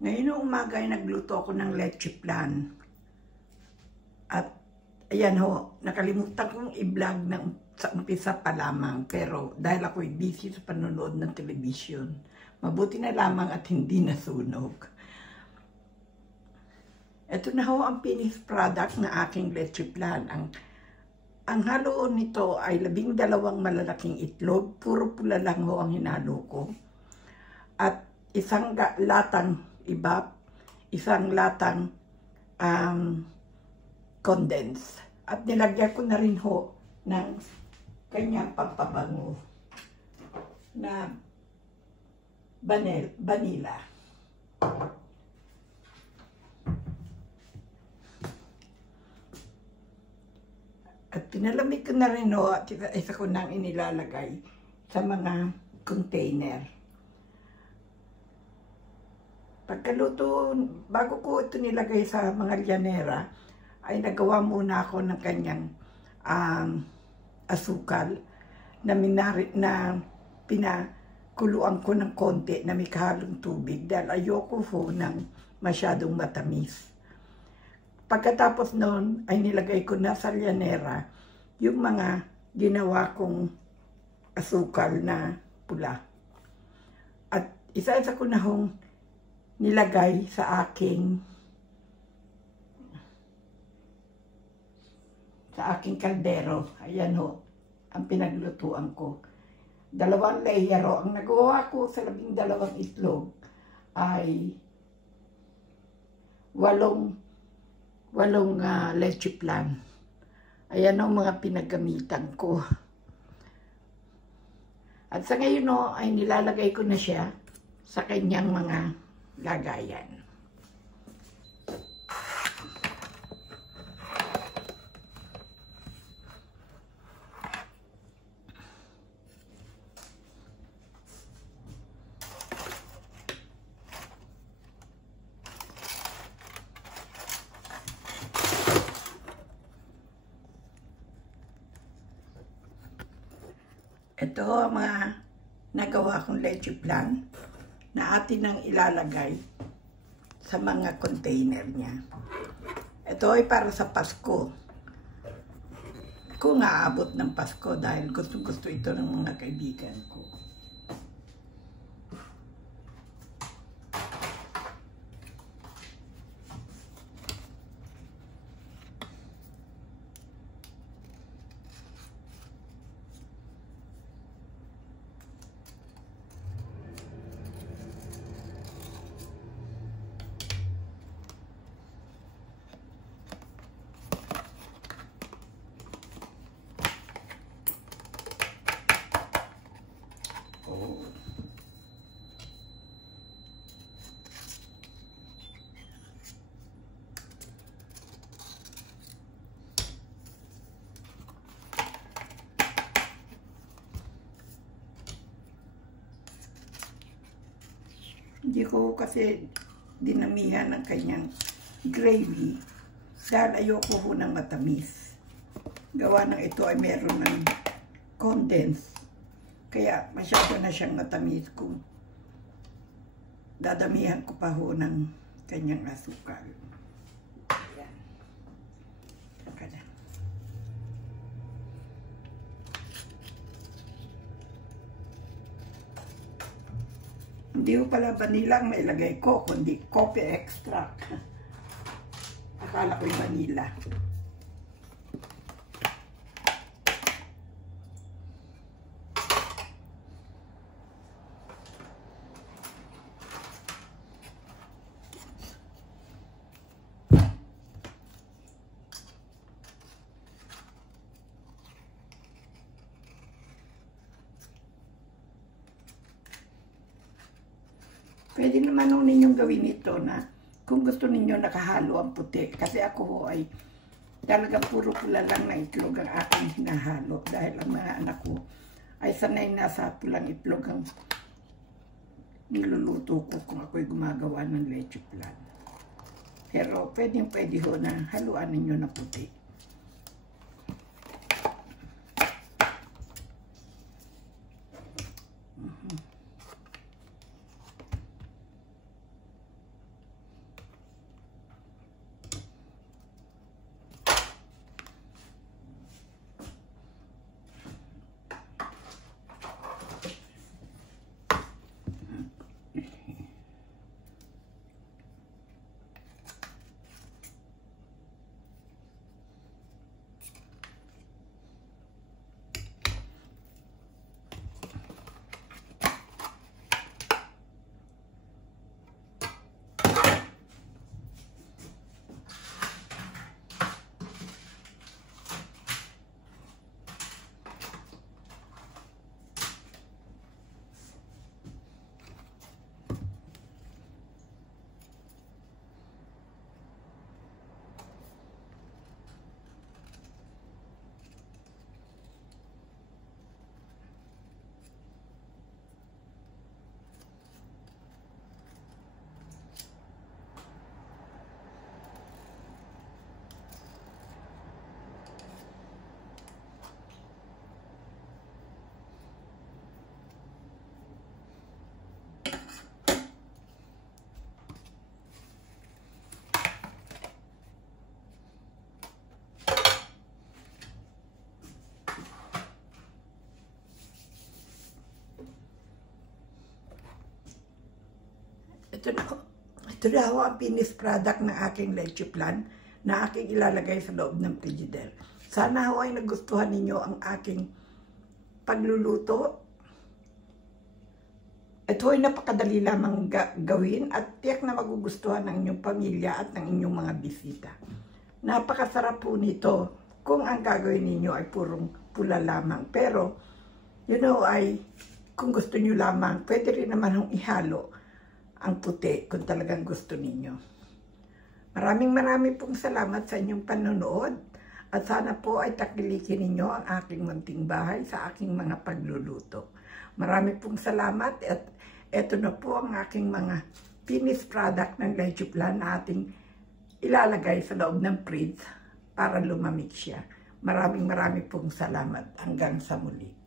Ngayon ng umaga ay nagluto ako ng leche flan. At ayan ho, nakalimutan kong i-vlog sa umpisa pa lamang. Pero dahil ako'y busy sa panonood ng television, mabuti na lamang at hindi nasunog. Ito na ho ang finished product na aking leche flan. Ang haloon nito ay 12 malalaking itlog. Puro pula lang ho ang hinalo ko. At isang latang ibap, isang latang condensed. At nilagyan ko na rin ho ng kanyang pampabango na vanilla. At pinalamig ko na rin ho at isa ko nang inilalagay sa mga container. Pagkaluto, bago ko ito nilagay sa mga lyanera, ay nagawa muna ako ng kanyang asukal na pinakuluan ko ng konti na may kahalong tubig dahil ayoko ho ng masyadong matamis. Pagkatapos noon ay nilagay ko na sa lyanera yung mga ginawa kong asukal na pula. At isa-isa ko na hong nilagay sa aking kaldero. Ayan ho, ang pinaglutuan ko. 2 layer ho. Ang nagawa ko sa 12 itlog ay 8 leche flan. Ayan ho mga pinagamitan ko. At sa ngayon ho, ay nilalagay ko na siya sa kanyang mga lagayan. Ito ang mga nagawa kong leche flan na atin nang ilalagay sa mga container niya. Ito ay para sa Pasko. Kung aabot ng Pasko dahil gusto ito ng mga kaibigan ko. Hindi ko kasi dinamihan ng kanyang gravy dahil ayoko ho ng matamis. Gawa ng ito ay meron ng condensed. Kaya masyado na siyang matamis kung dadamihan ko pa ho ng kanyang asukal. Ayan. Saka na. Hindi ko pala vanilla ang mailagay ko, kundi coffee extract. Akala ko'y vanilla. Pwede naman nung ninyong gawin ito na kung gusto ninyo nakahalo ang puti. Kasi ako ho ay talagang puro pula lang na itlog ang aking hinahalo. Dahil ang mga anak ko ay sanay na sa pulang itlog ang niluluto ko kung ako'y gumagawa ng leche flan. Pero pwede ho na haluan ninyo na puti. Ito na ho ang finished product ng aking leche flan na aking ilalagay sa loob ng frigider. Sana ho ay nagustuhan ninyo ang aking pagluluto. Ito ay napakadali lamang gawin at tiyak na magugustuhan ng inyong pamilya at ng inyong mga bisita. Napakasarap po nito kung ang gagawin ninyo ay purong pula lamang. Pero, ay kung gusto nyo lamang, pwede rin naman hong ihalo ang puti kung talagang gusto ninyo. Maraming pong salamat sa inyong panonood at sana po ay takilikin ninyo ang aking munting bahay sa aking mga pagluluto. Marami pong salamat at eto na po ang aking mga finished product ng leche flan na ating ilalagay sa loob ng fridge para lumamig siya. Maraming pong salamat. Hanggang sa muli.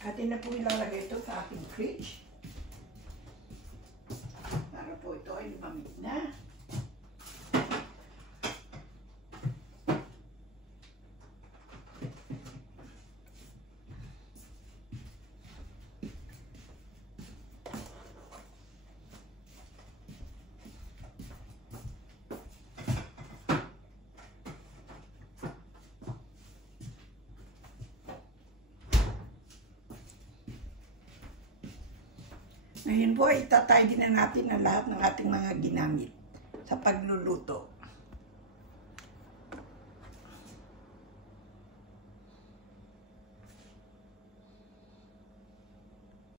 Atin na po ilalagay ito sa ating fridge. Para po ito ay lumamig na. Ngayon po, itatidy na natin ang lahat ng ating mga ginamit sa pagluluto.